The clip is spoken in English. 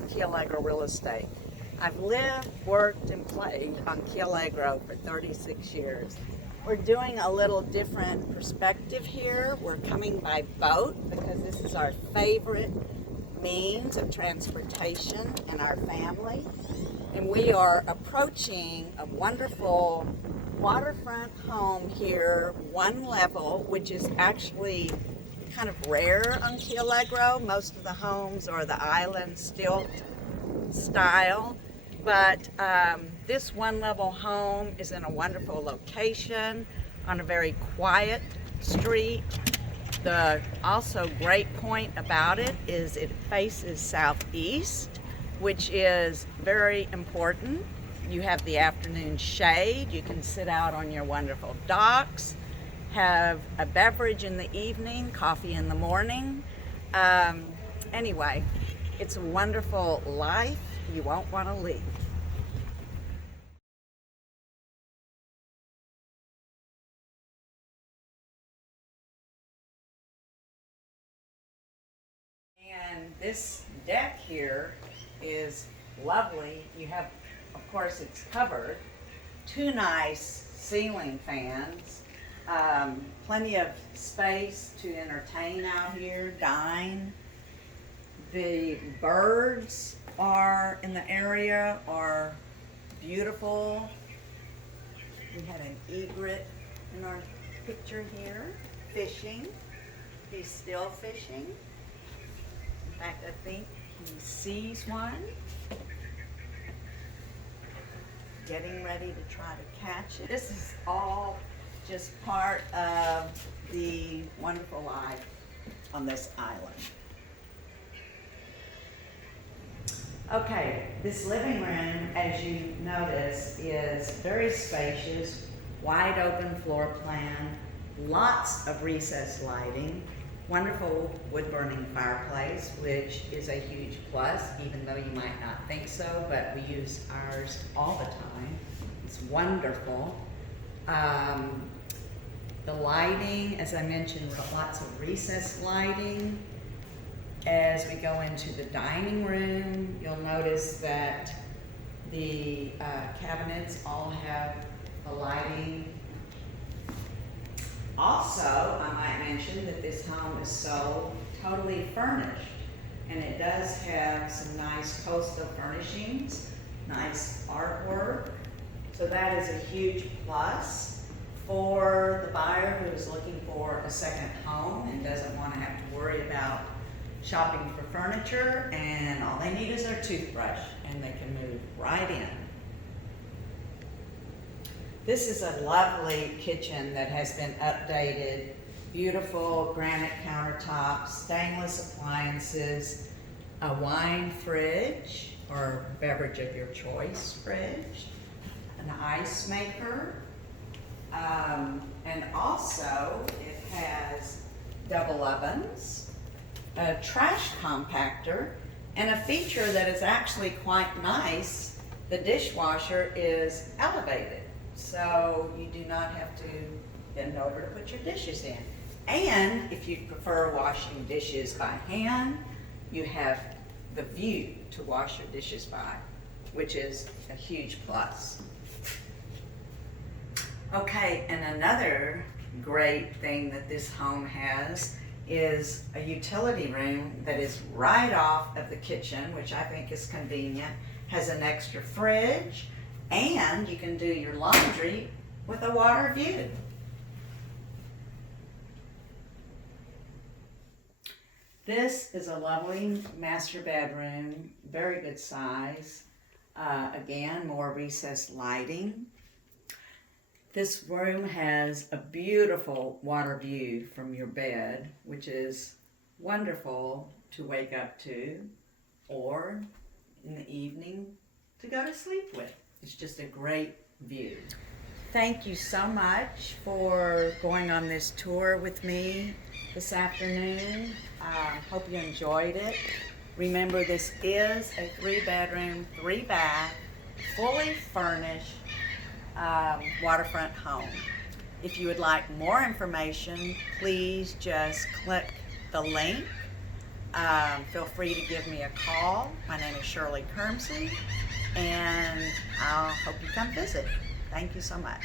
with Key Allegro Real Estate. I've lived, worked, and played on Key Allegro for 36 years. We're doing a little different perspective here. We're coming by boat because this is our favorite means of transportation in our family. And we are approaching a wonderful waterfront home here, one level, which is actually kind of rare on Key Allegro. Most of the homes are the island stilt style, but this one level home is in a wonderful location on a very quiet street. The also great point about it is it faces southeast, which is very important. You have the afternoon shade, you can sit out on your wonderful docks, have a beverage in the evening, coffee in the morning. Anyway, it's a wonderful life. You won't want to leave. And this deck here is lovely. You have, of course, it's covered. Two nice ceiling fans. Plenty of space to entertain out here, dine. The birds are in the area are beautiful. We had an egret in our picture here, fishing. He's still fishing. In fact, I think he sees one. Getting ready to try to catch it. This is all just part of the wonderful life on this island. Okay, this living room, as you notice, is very spacious, wide open floor plan, lots of recessed lighting, wonderful wood burning fireplace, which is a huge plus, even though you might not think so, but we use ours all the time. It's wonderful. The lighting, as I mentioned, lots of recessed lighting. As we go into the dining room, you'll notice that the cabinets all have the lighting. Also, I might mention that this home is sold totally furnished, and it does have some nice coastal furnishings, nice artwork. So that is a huge plus for the buyer who is looking for a second home and doesn't want to have to worry about shopping for furniture, and all they need is their toothbrush and they can move right in. This is a lovely kitchen that has been updated. Beautiful granite countertops, stainless appliances, a wine fridge or beverage of your choice fridge, an ice maker, and also it has double ovens, a trash compactor, and a feature that is actually quite nice. The dishwasher is elevated, so you do not have to bend over to put your dishes in. And if you prefer washing dishes by hand, you have the view to wash your dishes by, which is a huge plus. Okay, and another great thing that this home has is a utility room that is right off of the kitchen, which I think is convenient, has an extra fridge, and you can do your laundry with a water view. This is a lovely master bedroom, very good size. Again, more recessed lighting. This room has a beautiful water view from your bed, which is wonderful to wake up to or in the evening to go to sleep with. It's just a great view. Thank you so much for going on this tour with me this afternoon. Hope you enjoyed it. Remember, this is a 3-bedroom, 3-bath, fully furnished waterfront home. If you would like more information, please just click the link feel free to give me a call. My name is Shirley Kirmse, and I'll hope you come visit. Thank you so much.